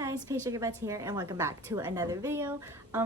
guys, Paigesugarbutts here, and welcome back to another video.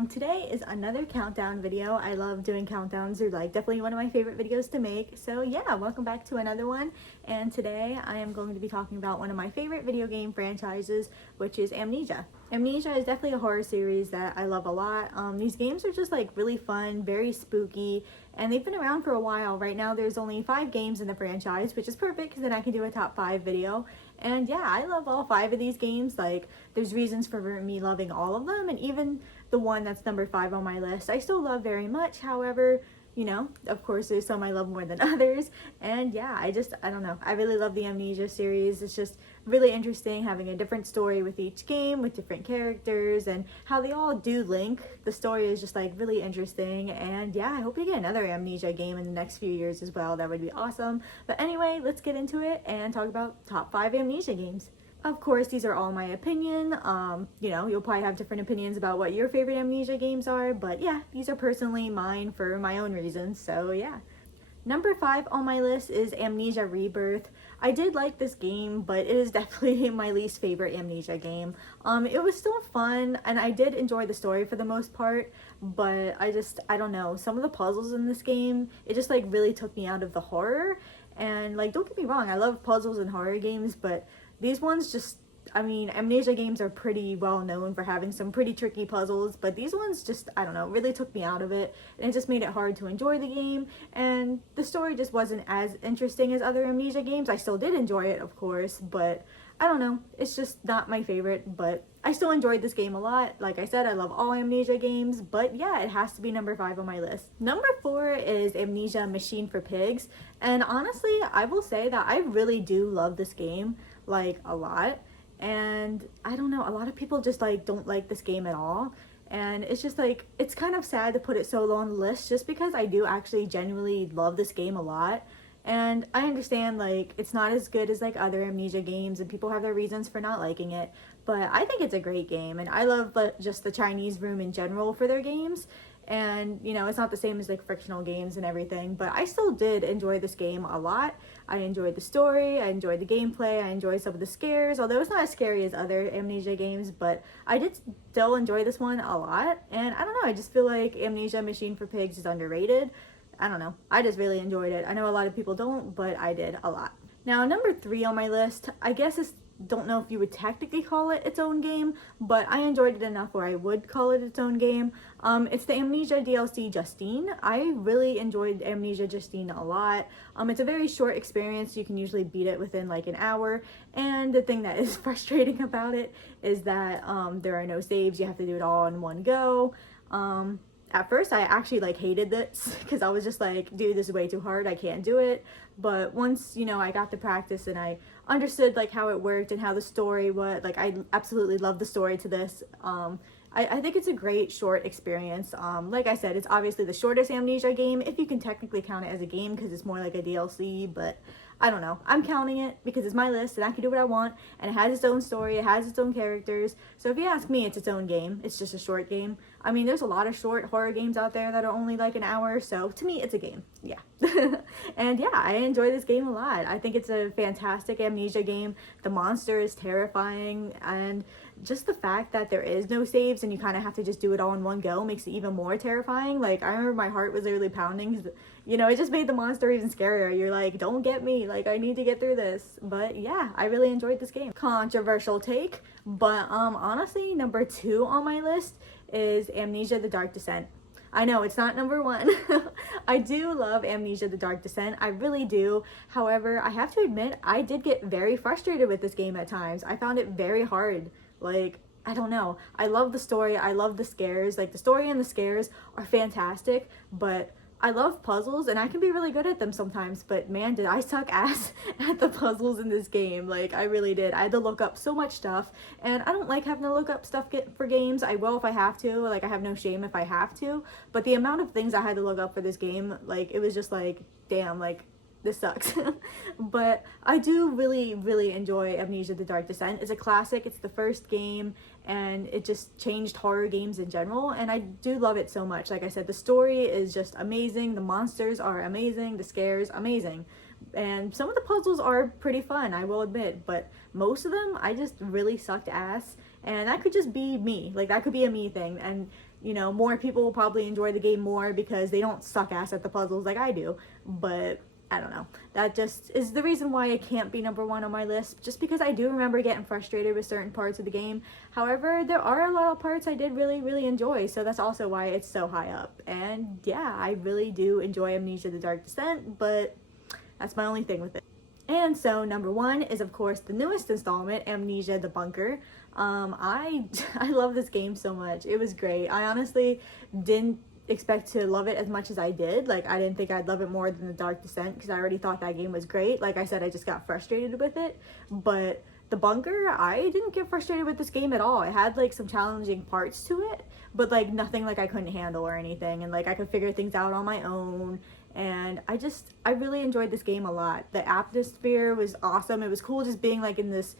Today is another countdown video. I love doing countdowns. They're like definitely one of my favorite videos to make. So yeah, welcome back to another one. And today I am going to be talking about one of my favorite video game franchises, which is Amnesia. Amnesia is definitely a horror series that I love a lot. These games are just like really fun, very spooky, and they've been around for a while. Right now there's only 5 games in the franchise, which is perfect because then I can do a top 5 video. And yeah, I love all 5 of these games. Like, there's reasons for me loving all of them, and even the one that's number 5 on my list I still love very much. However, you know, of course there's some I love more than others. And yeah, I don't know, I really love the Amnesia series. It's just really interesting having a different story with each game, with different characters, and how they all do link. The story is just like really interesting. And yeah, I hope we get another Amnesia game in the next few years as well. That would be awesome. But anyway, let's get into it and talk about top 5 Amnesia games. Of course, these are all my opinion. You know, you'll probably have different opinions about what your favorite Amnesia games are, but yeah, these are personally mine for my own reasons, so yeah. Number 5 on my list is Amnesia Rebirth. I did like this game, but it is definitely my least favorite Amnesia game. It was still fun, and I did enjoy the story for the most part, but I don't know, some of the puzzles in this game, it just like really took me out of the horror. And like, don't get me wrong, I love puzzles and horror games, but these ones just, I mean, Amnesia games are pretty well known for having some pretty tricky puzzles, but these ones just, I don't know, really took me out of it, and it just made it hard to enjoy the game, and the story just wasn't as interesting as other Amnesia games. I still did enjoy it, of course, but I don't know, it's just not my favorite, but I still enjoyed this game a lot. Like I said, I love all Amnesia games, but yeah, it has to be number 5 on my list. Number 4 is Amnesia Machine for Pigs, and honestly, I will say that I really do love this game, like, a lot. And I don't know, a lot of people just like don't like this game at all, and it's just like, it's kind of sad to put it so low on the list just because I do actually genuinely love this game a lot. And I understand like it's not as good as like other Amnesia games, and people have their reasons for not liking it, but I think it's a great game, and I love just the Chinese room in general for their games. And you know, it's not the same as like fictional games and everything, but I still did enjoy this game a lot. I enjoyed the story, I enjoyed the gameplay, I enjoyed some of the scares, although it's not as scary as other Amnesia games, but I did still enjoy this one a lot. And I don't know, I just feel like Amnesia Machine for Pigs is underrated. I don't know, I just really enjoyed it. I know a lot of people don't, but I did a lot. Now, number 3 on my list, I guess it's, don't know if you would technically call it its own game, but I enjoyed it enough where I would call it its own game. It's the Amnesia DLC Justine. I really enjoyed Amnesia Justine a lot. It's a very short experience. You can usually beat it within like an hour, and the thing that is frustrating about it is that there are no saves. You have to do it all in one go. At first I actually like hated this because I was just like, dude, this is way too hard, I can't do it. But once, you know, I got the practice and I understood like how it worked and how the story was, like, I absolutely love the story to this. I think it's a great short experience. Like I said, it's obviously the shortest Amnesia game, if you can technically count it as a game, because it's more like a DLC, but I don't know. I'm counting it because it's my list and I can do what I want, and it has its own story, it has its own characters. So if you ask me, it's its own game. It's just a short game. I mean, there's a lot of short horror games out there that are only like an hour, so to me, it's a game. Yeah. And yeah, I enjoy this game a lot. I think it's a fantastic Amnesia game. The monster is terrifying, and just the fact that there is no saves and you kind of have to just do it all in one go makes it even more terrifying. Like, I remember my heart was literally pounding because, you know, it just made the monster even scarier. You're like, don't get me, like, I need to get through this. But yeah, I really enjoyed this game. Controversial take, but honestly, number 2 on my list is Amnesia The Dark Descent. I know it's not number 1. I do love Amnesia The Dark Descent, I really do. However, I have to admit, I did get very frustrated with this game at times. I found it very hard. Like, I don't know, I love the story, I love the scares, like the story and the scares are fantastic, but I love puzzles and I can be really good at them sometimes, but man, did I suck ass at the puzzles in this game. Like, I really did. I had to look up so much stuff, and I don't like having to look up stuff for games. I will if I have to, like, I have no shame if I have to, but the amount of things I had to look up for this game, like, it was just like, damn, like, this sucks. But I do really enjoy Amnesia The Dark Descent. It's a classic, it's the first game, and it just changed horror games in general, and I do love it so much. Like I said, the story is just amazing, the monsters are amazing, the scares amazing, and some of the puzzles are pretty fun, I will admit, but most of them I just really sucked ass, and that could just be me. Like, that could be a me thing, and you know, more people will probably enjoy the game more because they don't suck ass at the puzzles like I do. But I don't know. That just is the reason why it can't be number one on my list, just because I do remember getting frustrated with certain parts of the game. However, there are a lot of parts I did really enjoy, so that's also why it's so high up. And yeah, I really do enjoy Amnesia: The Dark Descent, but that's my only thing with it. And so number one is, of course, the newest installment, Amnesia: The Bunker. I love this game so much. It was great. I honestly didn't expect to love it as much as I did. Like, I didn't think I'd love it more than The Dark Descent because I already thought that game was great. Like I said, I just got frustrated with it. But The Bunker, I didn't get frustrated with this game at all. It had like some challenging parts to it, but like nothing like I couldn't handle or anything, and like I could figure things out on my own. And I really enjoyed this game a lot. The atmosphere was awesome. It was cool just being like in this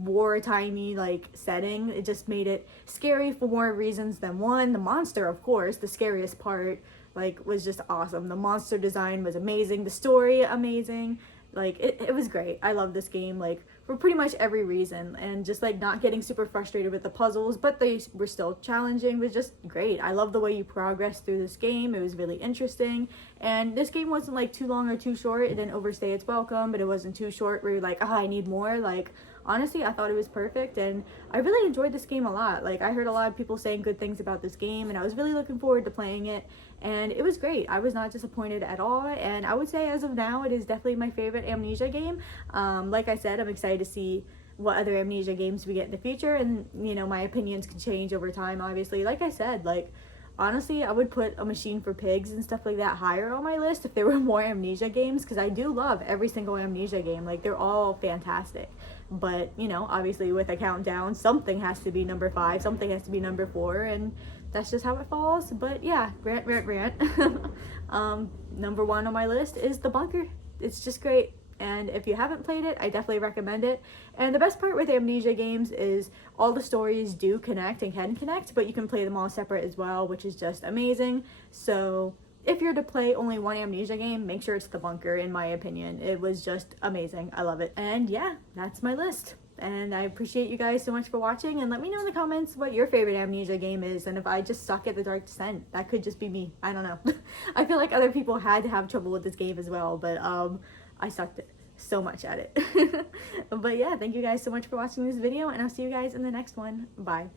wartimey like setting. It just made it scary for more reasons than one. The monster, of course, the scariest part, like, was just awesome. The monster design was amazing. The story, amazing. Like, it was great. I love this game, like, for pretty much every reason. And just, like, not getting super frustrated with the puzzles, but they were still challenging, was just great. I love the way you progressed through this game. It was really interesting. And this game wasn't, like, too long or too short. It didn't overstay its welcome, but it wasn't too short where you're like, I need more. Like, honestly, I thought it was perfect, and I really enjoyed this game a lot. Like, I heard a lot of people saying good things about this game, and I was really looking forward to playing it, and it was great. I was not disappointed at all, and I would say as of now, it is definitely my favorite Amnesia game. Like I said, I'm excited to see what other Amnesia games we get in the future, and, you know, my opinions can change over time, obviously. Like I said, like, honestly, I would put A Machine for Pigs and stuff like that higher on my list if there were more Amnesia games, because I do love every single Amnesia game. Like, they're all fantastic. But, you know, obviously with a countdown, something has to be number 5, something has to be number 4, and that's just how it falls. But yeah, rant. Number 1 on my list is The Bunker. It's just great. And if you haven't played it, I definitely recommend it. And the best part with Amnesia games is all the stories do connect and can connect, but you can play them all separate as well, which is just amazing. So if you're to play only one Amnesia game, make sure it's The Bunker, in my opinion. It was just amazing. I love it. And yeah, that's my list. And I appreciate you guys so much for watching, and let me know in the comments what your favorite Amnesia game is, and if I just suck at The Dark Descent. That could just be me. I don't know. I feel like other people had to have trouble with this game as well, but I sucked so much at it. But yeah, thank you guys so much for watching this video, and I'll see you guys in the next one. Bye.